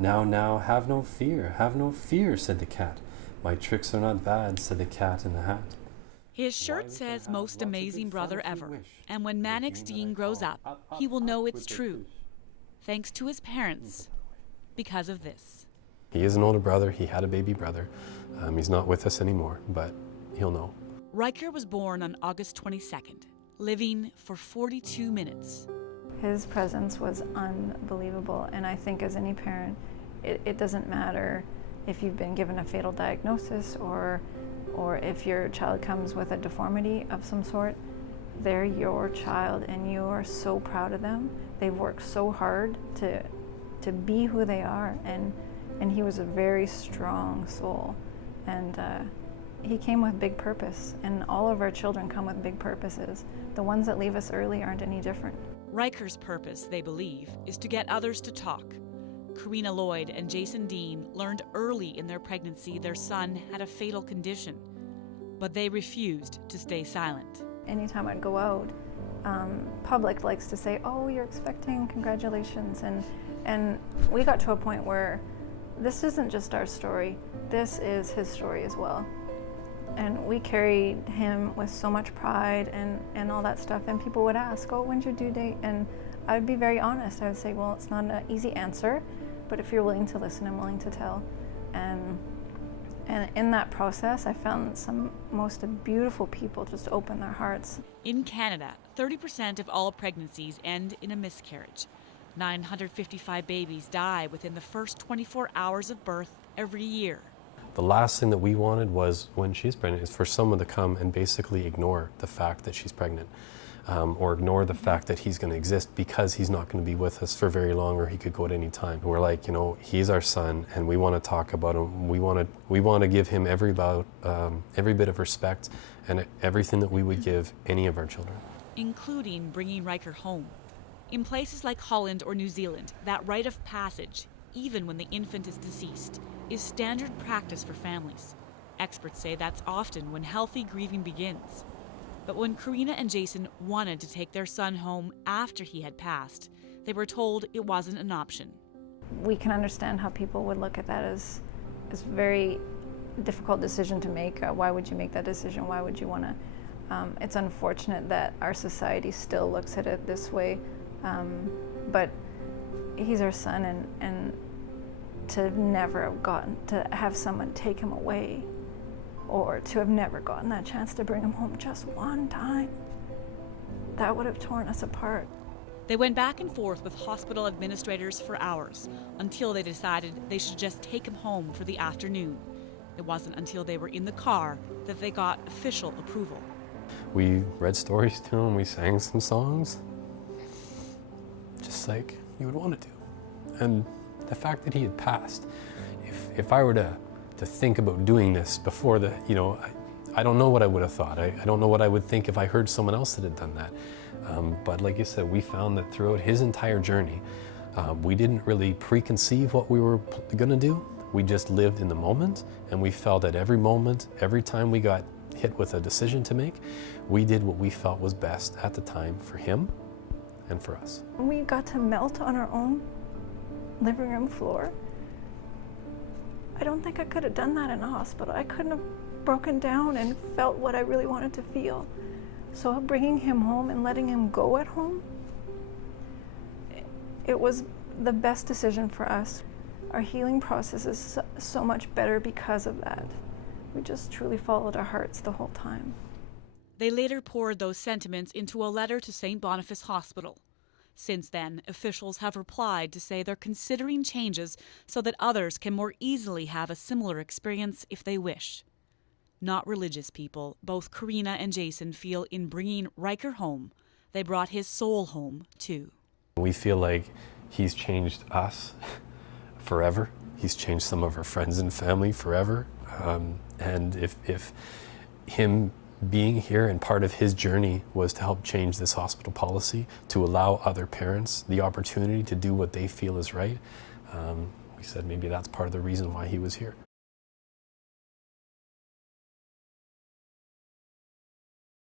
Now, have no fear, said the cat. My tricks are not bad, said the cat in the hat. His shirt says most amazing brother ever, and when Mannix Dean grows up, he will know it's true. Thanks to his parents, because of this. He is an older brother, he had a baby brother. He's not with us anymore, but he'll know. Riker was born on August 22nd, living for 42 minutes. His presence was unbelievable, and I think as any parent, it doesn't matter if you've been given a fatal diagnosis or if your child comes with a deformity of some sort. They're your child and you are so proud of them. They've worked so hard to be who they are, and he was a very strong soul, and he came with big purpose, and all of our children come with big purposes. The ones that leave us early aren't any different. Riker's purpose, they believe, is to get others to talk. Karina Lloyd and Jason Dean learned early in their pregnancy their son had a fatal condition, but they refused to stay silent. Anytime I'd go out, public likes to say, "Oh, you're expecting, congratulations," and we got to a point where this isn't just our story, this is his story as well. And we carried him with so much pride and all that stuff, and people would ask, "Oh, when's your due date?" And I'd be very honest. I would say, well, it's not an easy answer, but if you're willing to listen, I'm willing to tell. And in that process, I found some most beautiful people just open their hearts. In Canada, 30% of all pregnancies end in a miscarriage. 955 babies die within the first 24 hours of birth every year. The last thing that we wanted was, when she's pregnant, is for someone to come and basically ignore the fact that she's pregnant, or ignore the fact that he's going to exist because he's not going to be with us for very long, or he could go at any time. We're like, he's our son, and we want to talk about him. We want to give him every bit of respect and everything that we would give any of our children, including bringing Riker home. In places like Holland or New Zealand, that rite of passage, even when the infant is deceased, is standard practice for families. Experts say that's often when healthy grieving begins. But when Karina and Jason wanted to take their son home after he had passed, they were told it wasn't an option. We can understand how people would look at that as a very difficult decision to make. Why would you make that decision? Why would you want to? It's unfortunate that our society still looks at it this way, but he's our son, and to never have gotten to have someone take him away, or to have never gotten that chance to bring him home just one time, that would have torn us apart. They went back and forth with hospital administrators for hours until they decided they should just take him home for the afternoon. It wasn't until they were in the car that they got official approval. We read stories to him, we sang some songs, just like you would want to do. And the fact that he had passed, if I were to think about doing this before I don't know what I would have thought. I don't know what I would think if I heard someone else that had done that. But like you said, we found that throughout his entire journey, we didn't really preconceive what we were going to do. We just lived in the moment, and we felt at every moment, every time we got hit with a decision to make, we did what we felt was best at the time for him and for us. We got to melt on our own living room floor. I don't think I could have done that in a hospital. I couldn't have broken down and felt what I really wanted to feel. So bringing him home and letting him go at home, it was the best decision for us. Our healing process is so much better because of that. We just truly followed our hearts the whole time. They later poured those sentiments into a letter to St. Boniface Hospital. Since then, officials have replied to say they're considering changes so that others can more easily have a similar experience if they wish. Not religious people, both Karina and Jason feel in bringing Riker home, they brought his soul home too. We feel like he's changed us forever. He's changed some of our friends and family forever. And if him being here and part of his journey was to help change this hospital policy, to allow other parents the opportunity to do what they feel is right, we said maybe that's part of the reason why he was here.